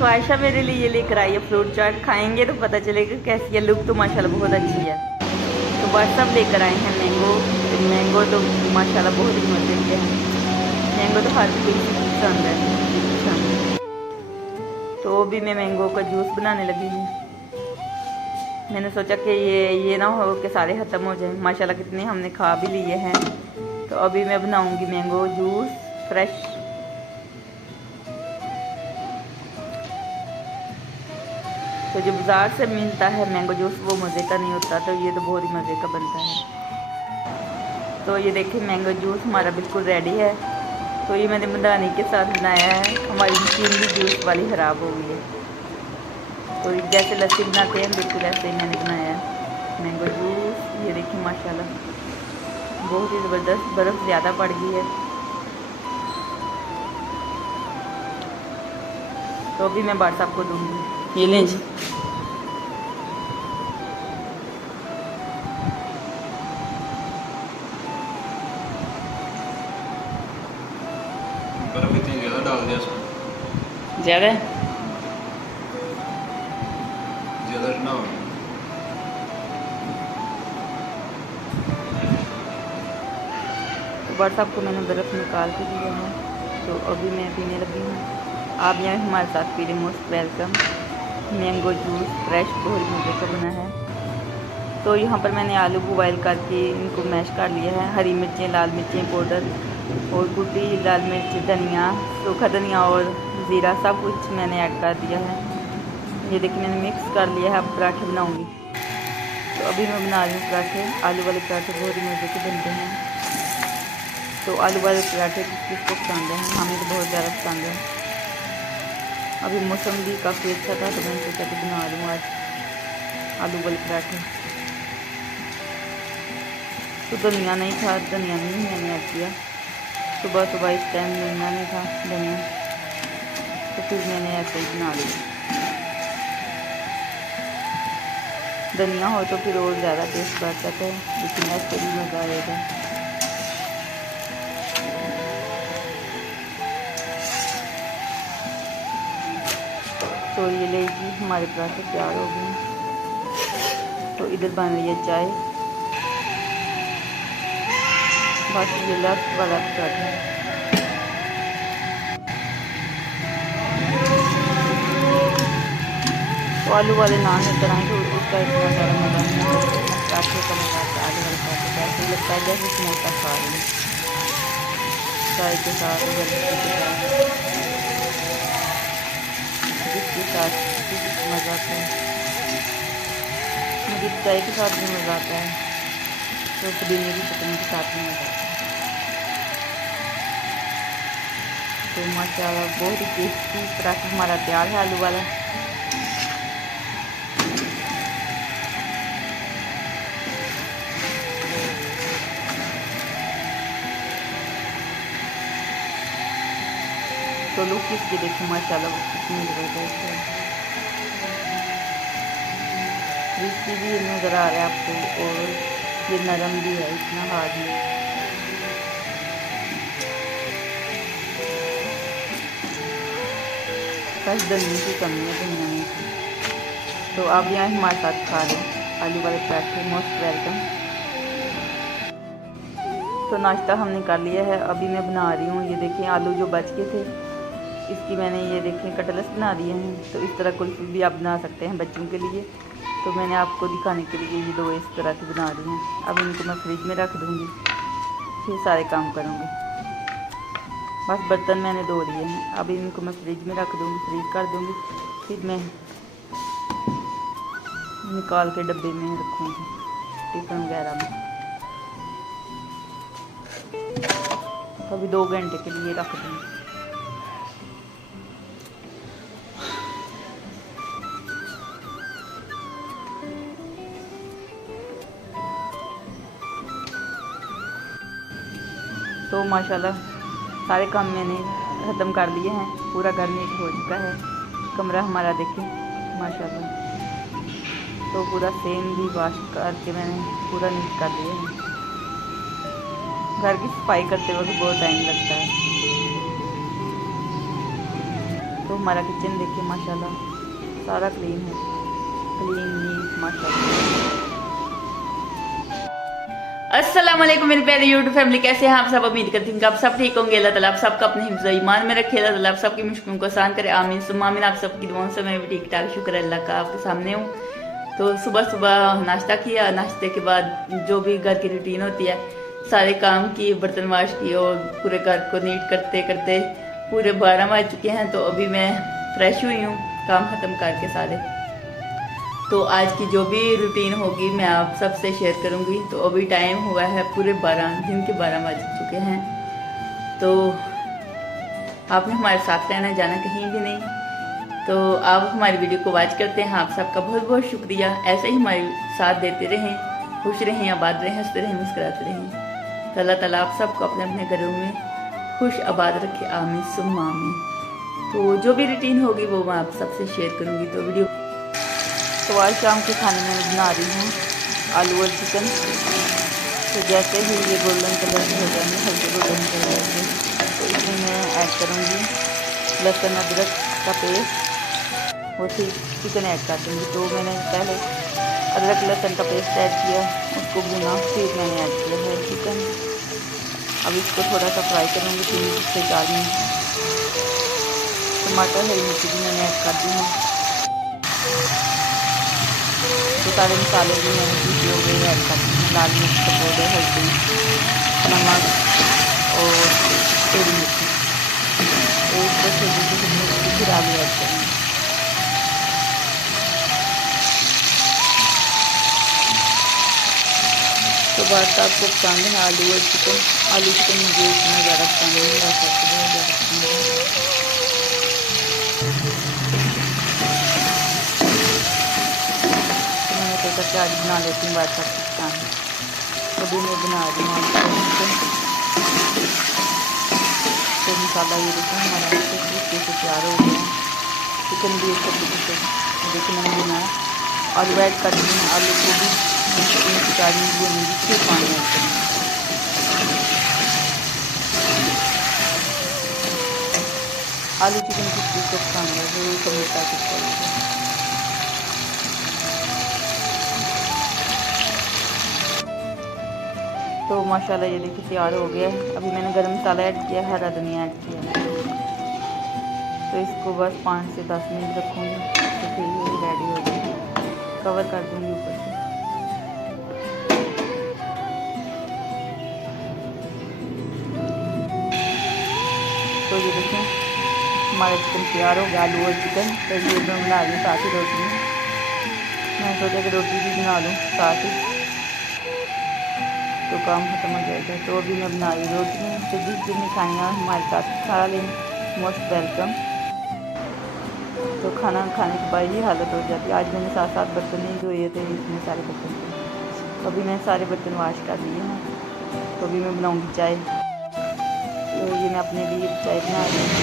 तो आयशा मेरे लिए ये लेकर आई है फ्रूट चाट, खाएंगे तो पता चलेगा कैसी है। लुक तो माशाल्लाह बहुत अच्छी है। तो बस सब लेकर आए हैं मैंगो। मैंगो तो माशाल्लाह बहुत ही मजे के हैं। मैंगो तो हर कोई पसंद है, पसंद है। तो अभी मैं मैंगो का जूस बनाने लगी हूँ। मैंने सोचा कि ये ना हो कि सारे ख़त्म हो जाए। माशाल्लाह कितने हमने खा भी लिए हैं। तो अभी मैं बनाऊंगी मैंगो जूस फ्रेश। तो जो बाज़ार से मिलता है मैंगो जूस वो मज़े का नहीं होता, तो ये तो बहुत ही मज़े का बनता है। तो ये देखिए मैंगो जूस हमारा बिल्कुल रेडी है। तो ये मैंने मदानी के साथ बनाया है। हमारी मशीन भी जूस वाली ख़राब हो गई है। तो जैसे लस्सी बनाते हैं बिल्कुल ऐसे ही मैंने बनाया है मैंगो जूस। ये देखिए माशाल्लाह बहुत ही ज़बरदस्त, बर्फ़ ज़्यादा पड़ गई है। तो अभी मैं बार साहब को दूँगी, ये लें जी। बर्फ इतनी ज़्यादा डाल दिया उसमें, ज़्यादा ज़्यादा ना हो। तो बार साहब को मैंने बर्फ़ निकाल के दिया है। तो अभी मैं पीने लगी हूँ। आप यहाँ हमारे साथ पी लें, most welcome. Mango juice fresh बहुत मज़े का बना है। तो यहाँ पर मैंने आलू बॉयल करके इनको मैश कर लिया है। हरी मिर्चें, लाल मिर्चें पाउडर और कुटी लाल मिर्च, धनिया, सूखा धनिया और ज़ीरा सब कुछ मैंने ऐड कर दिया है। ये देखिए मैंने मिक्स कर लिया है। अब पराठे बनाऊँगी। तो अभी मैं बना रही हूँ पराठे। आलू वाले पराठे बहुत ही मज़े के बनते हैं। तो आलू वाले पराठे किसको पसंद है? हमें तो बहुत ज़्यादा पसंद है। अभी मौसम भी काफ़ी अच्छा था तो मैंने सोचा कि बना लूँ आज आलू वाले पराठे। तो धनिया नहीं था, धनिया नहीं मैंने ऐड किया। सुबह सुबह इस टाइम मिलना नहीं था धनिया, तो फिर मैंने ऐसे ही बना लिया। धनिया हो तो फिर और ज़्यादा टेस्ट बढ़ जाता है, लेकिन ऐसे भी मज़ा आएगा। तो ये लीजिए हमारे पराठे तैयार हो गए। तो इधर बन रही है चाय। बस ये लास्ट वाला पराठा है। तो आलू वाले नान लेकर आए तो उसका इतना ज़्यादा मज़ा नहीं आता, पराठे का मज़ा आता है। आलू वाले पराठे का ऐसे लगता है जैसे समोसा खा रहे हैं चाय के साथ, गलती के साथ, जिसके साथ मज़ा आता है। मुझे चाय के साथ भी मज़ा आता है, तो पुदीने की चटनी के साथ भी मज़ा आता है। तो माशाल्लाह बहुत ही टेस्टी पराठा हमारा तैयार है आलू वाला। तो लुक इसकी देखिए माशाल्लाह कितनी ज़बरदस्त है। क्रिस्पी भी नज़र आ रहा है आपको और ये नरम भी है, इतना हार्ड नहीं। बस धनिया की कमी है, धनिया नहीं थी। तो आप यहाँ हमारे साथ खा रहे हैं आलू वाले पराठे, मोस्ट वेलकम। तो नाश्ता हमने कर लिया है। अभी मैं बना रही हूँ, ये देखें आलू जो बच गए थे इसकी मैंने ये देखें कटलेट्स बना दिए हैं। तो इस तरह कुल्फ़ी भी आप बना सकते हैं बच्चों के लिए। तो मैंने आपको दिखाने के लिए ये दो इस तरह की बना रही हैं। अब इनको मैं फ्रिज में रख दूँगी, फिर सारे काम करूँगी। बस बर्तन मैंने धो लिए हैं, अब इनको मैं फ्रिज में रख दूँगी, फ्रीज कर दूँगी। फिर मैं निकाल के डब्बे में रखूँगी, टिफ़िन वगैरह में। तो अभी 2 घंटे के लिए रख दूँगी। तो माशाल्लाह सारे काम मैंने ख़त्म कर दिए हैं। पूरा घर नीट हो चुका है। कमरा हमारा देखें माशाल्लाह। तो पूरा सेम भी वॉश करके मैंने पूरा नीट कर दिया है। घर की सफाई करते वक्त बहुत टाइम लगता है। तो हमारा किचन देखिए माशाल्लाह सारा क्लीन है, क्लीन नीट माशाल्लाह। अस्सलाम वालेकुम मेरी प्यारी यूट्यूब फैमिली, कैसे हैं आप सब। उम्मीद करती हूँ कि आप सब ठीक होंगे। अल्लाह ताला आप सबका अपने हिफ्ज़ ईमान में रखे, अल्लाह ताला आप सबकी मुश्किलों को आसान करे, आमीन सुम्मा आमीन। आप सबकी दुआओं से मैं भी ठीक ठाक, शुक्र है अल्लाह का, आपके सामने हूँ। तो सुबह सुबह नाश्ता किया, नाश्ते के बाद जो भी घर की रूटीन होती है सारे काम किए, बर्तन वाश किए और पूरे घर को नीट करते करते पूरे 12 बज चुके हैं। तो अभी मैं फ्रेश हुई हूँ काम ख़त्म करके सारे। तो आज की जो भी रूटीन होगी मैं आप सबसे शेयर करूंगी। तो अभी टाइम हुआ है पूरे 12 दिन के 12 बज चुके हैं। तो आपने हमारे साथ रहना, जाना कहीं भी नहीं। तो आप हमारी वीडियो को वॉच करते हैं, आप सबका बहुत बहुत शुक्रिया। ऐसे ही हमारे साथ देते रहें, खुश रहें, आबाद रहें, हंसते रहें, मुस्कुराते रहें। तो अल्लाह ताला आप सबको अपने अपने घरों में खुश आबाद रखे, आमीन सुम्मा आमीन। तो जो भी रूटीन होगी वो मैं आप सबसे शेयर करूँगी। तो वीडियो तो आज शाम के खाने में बना रही हूँ आलू और चिकन। तो जैसे ही ये गोल्डन कलर हो जाएंगे, हल्के गोल्डन कलर के, तो इसमें मैं ऐड करूँगी लहसुन अदरक का पेस्ट और फिर चिकन ऐड कर दूँगी। तो मैंने पहले अदरक लहसुन का पेस्ट ऐड किया, उसको भुना, फिर मैंने ऐड किया है चिकन। अब इसको थोड़ा सा फ्राई करूँगी 3 से 4 मिनट। टमाटर हरी मिर्ची भी मैंने ऐड कर दी है। तो सारे मसाले भी मैंने पीसे हुए ऐड कर दिए हैं, लाल मिर्च का पाउडर, हल्दी, नमक और तेरी मिर्ची। तो इसको छोटी मिर्ची फिर आलू ऐड करेंगे। तो बात आपको पसंद है आलू और चिकन। आलू चिकन मुझे इतना ज़्यादा पसंद नहीं है, बहुत ज़्यादा पसंद है। करके आज बना लेती हूँ बात करके सामने। तो भी मैं बना रही हूँ चिकन। तो मसाला ये देखो हमारा अच्छे से तैयार हो गया। चिकन भी एक तरीके से देखिए मैंने बनाया। आलू ऐड कर दिए हैं, आलू को भी 3 से 4 मिनट भूनेंगी, फिर पानी ऐड करेंगे। आलू चिकन किस चीज़ को पसंद है जरूर कमेंट करके बताइएगा। तो माशाल्लाह ये देखिए तैयार हो गया है। अभी मैंने गरम मसाला ऐड किया, हरा धनिया ऐड किया। तो इसको बस 5 से 10 मिनट रखूँगी, तो फिर ये रेडी हो जाएगी। कवर कर दूँगी ऊपर से। तो ये देखें हमारा चिकन तैयार हो गया, आलू और चिकन। तो ये मैं बना रही हूँ साथ ही रोटी में। मैं सोचा कि रोटी भी बना लूँ साथ ही, तो काम ख़त्म हो जाएगा। तो अभी मैं बना रही रोटियाँ। तो जिस दिन खाएंगे हमारे साथ खा लें, मोस्ट वेलकम। तो खाना खाने के बाद ये हालत हो जाती है। आज मैंने 7 बर्तन नहीं धोए थे, इतने सारे बर्तन थे। तो अभी मैंने सारे बर्तन वाश कर लिए हैं। तो अभी मैं बनाऊँगी चाय। तो ये मैं अपने लिए चाय बना रही हूँ।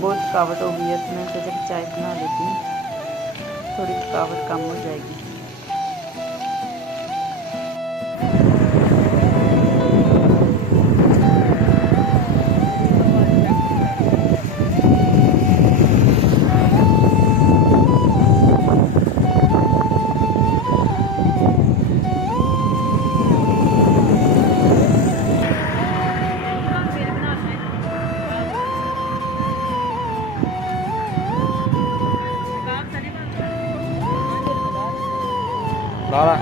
बहुत थकावट हो गई है, तो मैं सोचा कि चाय बना लेती हूँ, थोड़ी थकावट कम हो जाएगी। लाला